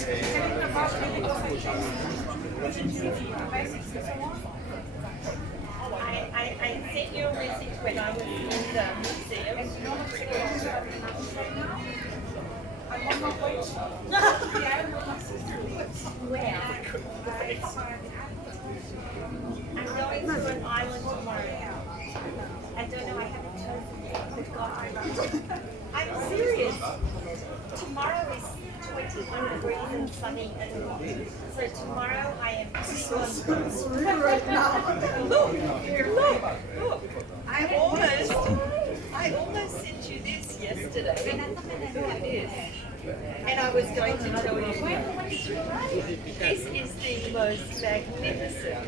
I sent you a message when I was in the museum. Where? I'm going to an island tomorrow. I don't know, I haven't chosen yet. But God, I'm serious. Tomorrow is 21 degrees and sunny and hot. So tomorrow I am sitting on right now. Look. I almost sent you this yesterday. Look at this. And I was going to tell you, this is the most magnificent.